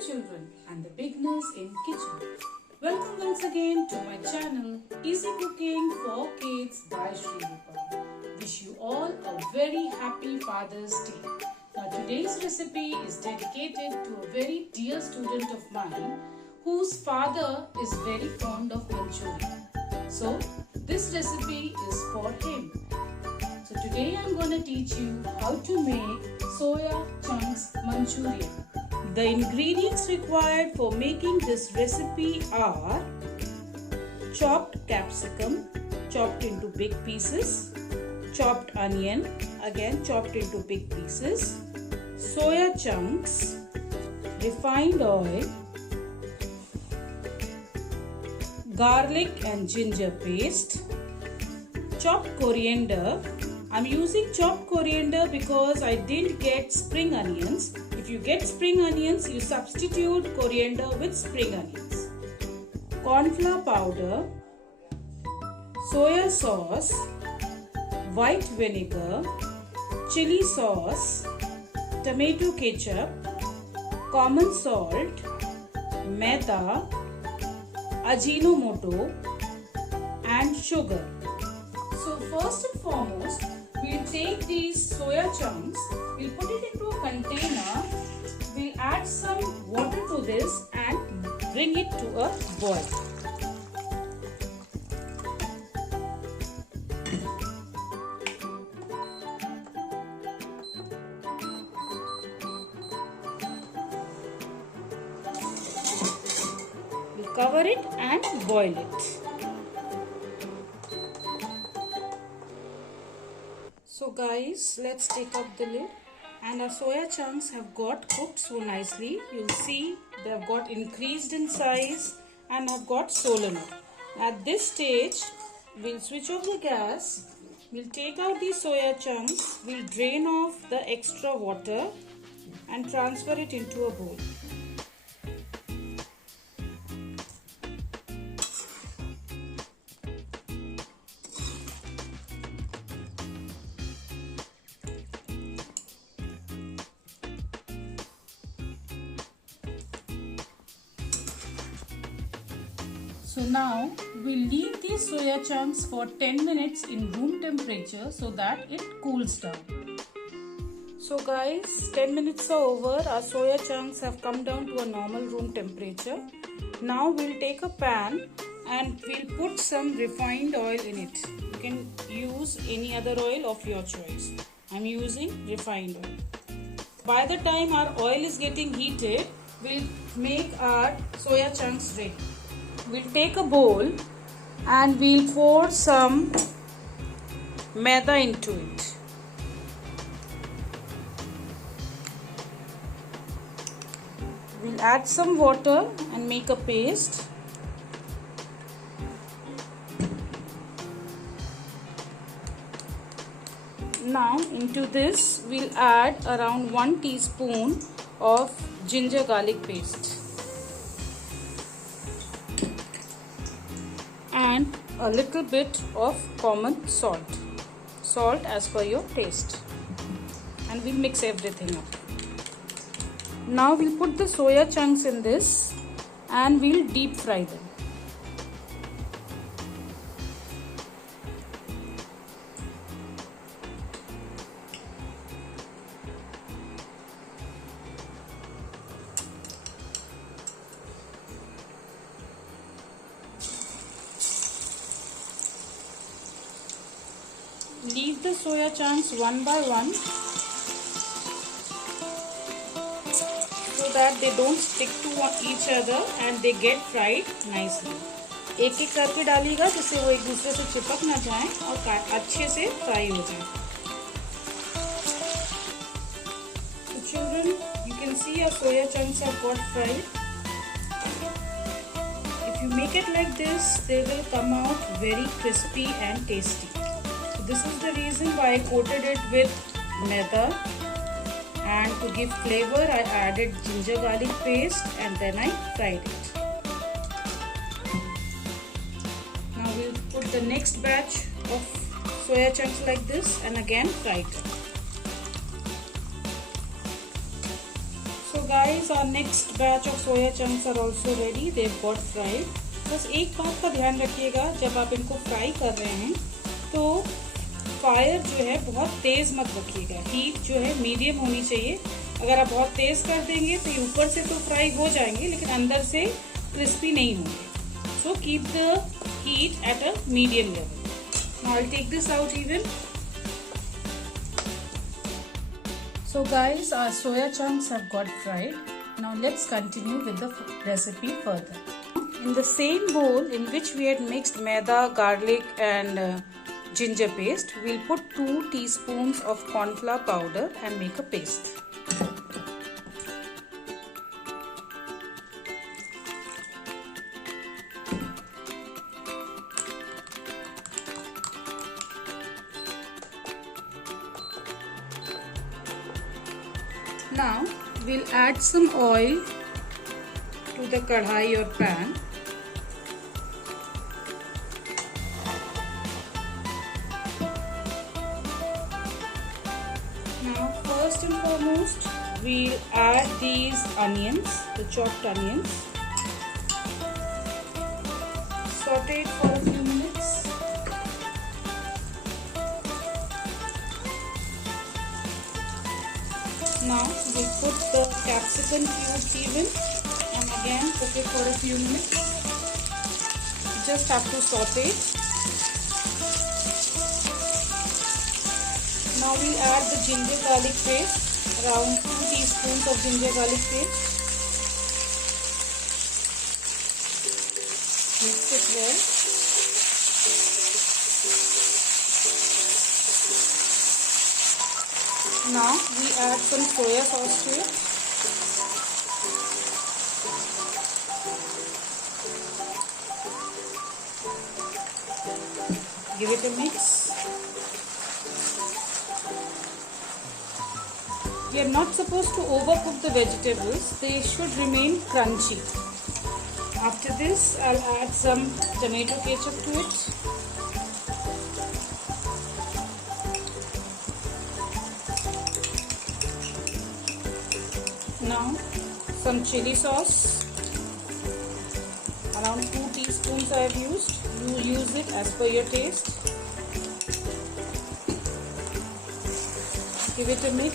children and the beginners in kitchen. Welcome once again to my channel Easy Cooking for Kids by Shrivipam. Wish you all a very happy Father's Day. Now today's recipe is dedicated to a very dear student of mine whose father is very fond of Manchurian. So this recipe is for him. So today I am going to teach you how to make soya chunks Manchurian. The ingredients required for making this recipe are chopped capsicum, chopped into big pieces, chopped onion, again chopped into big pieces, soya chunks, refined oil, garlic and ginger paste, chopped coriander. I'm using chopped coriander because I didn't get spring onions. If you get spring onions, you substitute coriander with spring onions. Corn flour powder, soya sauce, white vinegar, chili sauce, tomato ketchup, common salt, maida, Ajinomoto and sugar. So first and foremost, we'll take these soya chunks, we'll put it into a container, we'll add some water to this and bring it to a boil. We'll cover it and boil it. So guys, let's take up the lid, and our soya chunks have got cooked so nicely. You'll see they have got increased in size and have got swollen up. At this stage, we'll switch off the gas. We'll take out the soya chunks. We'll drain off the extra water and transfer it into a bowl. So now we'll leave these soya chunks for 10 minutes in room temperature so that it cools down. So guys, 10 minutes are over. Our soya chunks have come down to a normal room temperature. Now we'll take a pan and we'll put some refined oil in it. You can use any other oil of your choice. I'm using refined oil. By the time our oil is getting heated, we'll make our soya chunks ready. We'll take a bowl and we'll pour some maida into it. We'll add some water and make a paste. Now into this we'll add around 1 teaspoon of ginger garlic paste. And a little bit of common salt. Salt as per your taste. And we'll mix everything up. Now we'll put the soya chunks in this and we'll deep fry them. Leave the soya chunks one by one so that they don't stick to each other and they get fried nicely. एक एक करके डालिएगा जिससे वो एक दूसरे से चिपक ना जाए और अच्छे से फ्राई हो जाए. So children, you can see our soya chunks have got fried. If you make it like this, they will come out very crispy and tasty. This is the reason why I coated it with maida, and to give flavor I added ginger garlic paste and then I fried it. Now we'll put the next batch of soya chunks like this and again fry it. So guys, our next batch of soya chunks are also ready. They've got fried. बस एक बात का ध्यान रखिएगा, जब आप इनको fry कर रहे हैं तो फायर जो है बहुत तेज़ मत रखिएगा. हीट जो है मीडियम होनी चाहिए. अगर आप बहुत तेज़ कर देंगे तो ऊपर से तो फ्राई हो जाएंगे लेकिन अंदर से क्रिस्पी नहीं होंगे. So keep the heat at a medium level. Now I take this out even. So guys, our soya chunks have got fried. Now let's continue with the recipe further. In the same bowl in which we had mixed maida, garlic and ginger paste, we'll put 2 teaspoons of corn flour powder and make a paste. Now we'll add some oil to the kadhai or pan. Now first and foremost we'll add these onions, the chopped onions. Saute it for a few minutes. Now we'll put the capsicum cubes even and again cook it for a few minutes. Just have to saute it. Now we'll add the ginger garlic paste, around 2 teaspoons of ginger garlic paste. Mix it well. Now we add some soya sauce to it. Give it a mix. We are not supposed to overcook the vegetables. They should remain crunchy. After this, I'll add some tomato ketchup to it. Now some chili sauce, around 2 teaspoons I have used. You use it as per your taste. Give it a mix.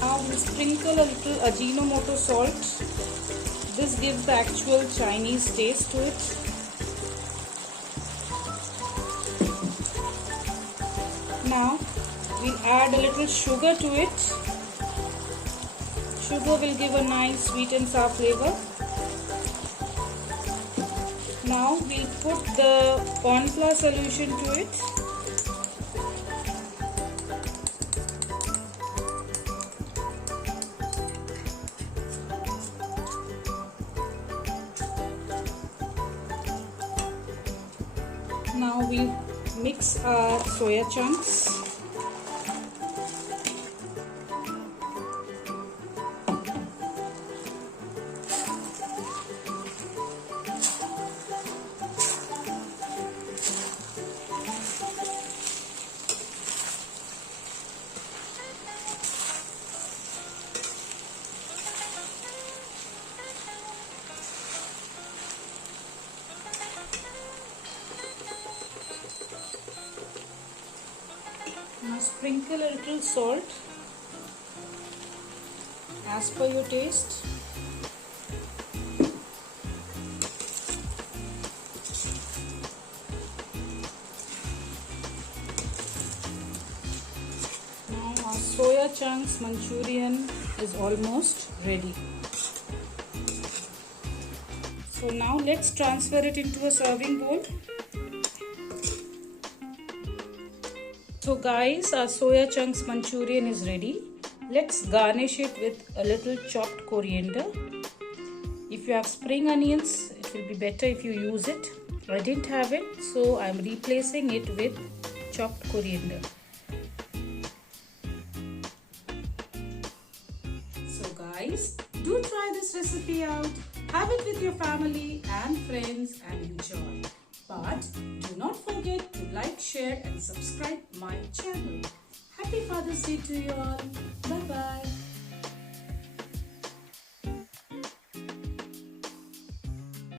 Now we sprinkle a little Ajinomoto salt. This gives the actual Chinese taste to it. Now we'll add a little sugar to it. Sugar will give a nice sweet and sour flavor. Now we'll put the corn flour solution to it. Now we'll mix our soya chunks. Now sprinkle a little salt as per your taste. Now our soya chunks Manchurian is almost ready. So now let's transfer it into a serving bowl. So guys, our soya chunks Manchurian is ready. Let's garnish it with a little chopped coriander. If you have spring onions, it will be better if you use it. I didn't have it, so I'm replacing it with chopped coriander. So guys, do try this recipe out. Have it with your family and friends and enjoy. But do like, share and subscribe my channel. Happy Father's Day to you all. Bye bye.